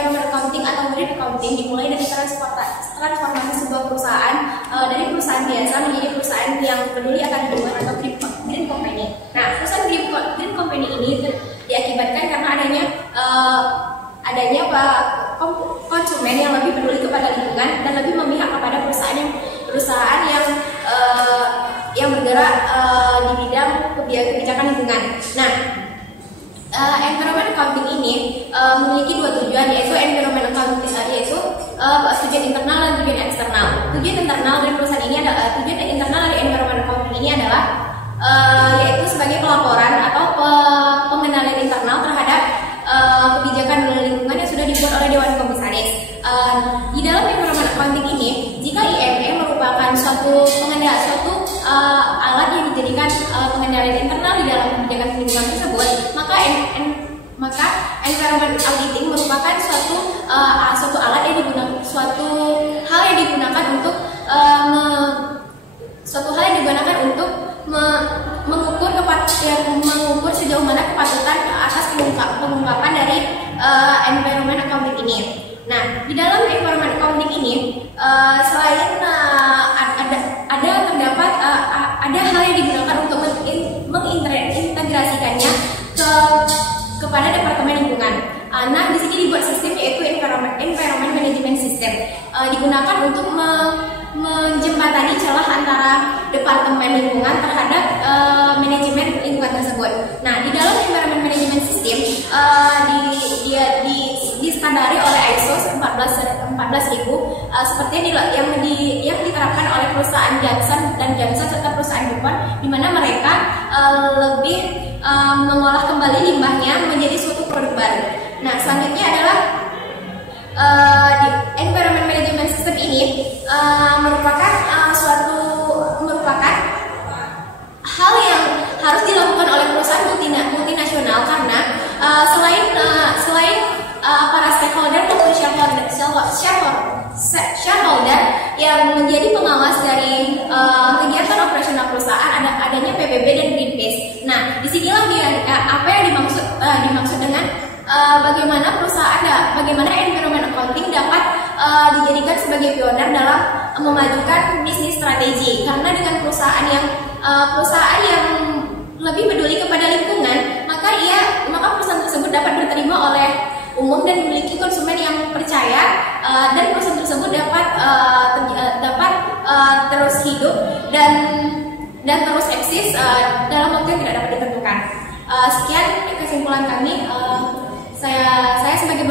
environment accounting atau green accounting dimulai dari transformasi sebuah perusahaan dari perusahaan biasa menjadi perusahaan yang peduli akan lingkungan atau green company. Nah, perusahaan green company ini diakibatkan karena adanya konsumen yang lebih peduli kepada lingkungan dan lebih memihak kepada perusahaan yang bergerak di bidang kebijakan lingkungan. Nah, environment accounting ini memiliki dua tujuan, yaitu environment accounting yaitu tujuan internal dan tujuan eksternal. Tujuan internal dari perusahaan ini adalah tujuan internal dari environment accounting ini adalah yaitu sebagai pelaporan atau pengenalan internal terhadap kebijakan lingkungan yang sudah dibuat oleh Dewan Komisaris. Di dalam environment accounting ini, jika IME merupakan suatu alat yang dijadikan pengendalian internal di dalam kebijakan lingkungan tersebut, maka environment auditing merupakan suatu alat yang digunakan, suatu hal yang digunakan untuk mengukur sejauh mana kepatutan atas pengungkapan dari environment accounting ini. Nah, di dalam environment accounting ini selain ada hal yang digunakan untuk mengintegrasikannya kepada Departemen Lingkungan. Nah, di sini dibuat sistem yaitu environment management system, digunakan untuk menjembatani celah antara Departemen Lingkungan terhadap manajemen lingkungan tersebut. Nah, di dalam environment management system distandari oleh ISO 14000 seperti yang diterapkan oleh perusahaan Johnson dan Johnson serta perusahaan DuPont, di mana mereka lebih mengolah kembali limbahnya menjadi suatu produk baru. Nah, selanjutnya adalah di environment management system ini merupakan hal yang harus dilakukan oleh perusahaan multinasional karena selain para stakeholder maupun shareholder yang menjadi pengawas dari kegiatan operasional perusahaan, adanya PBB dan Greenpeace. Nah, disinilah apa yang dimaksud dengan bagaimana environment accounting dapat dijadikan sebagai pioner dalam memajukan bisnis strategi, karena dengan perusahaan yang lebih peduli kepada lingkungan, maka perusahaan tersebut dapat diterima oleh umum dan memiliki konsumen yang percaya, dan perusahaan tersebut dapat terus hidup dan terus eksis dalam waktu yang tidak dapat ditentukan. Sekian kesimpulan kami. Saya sebagai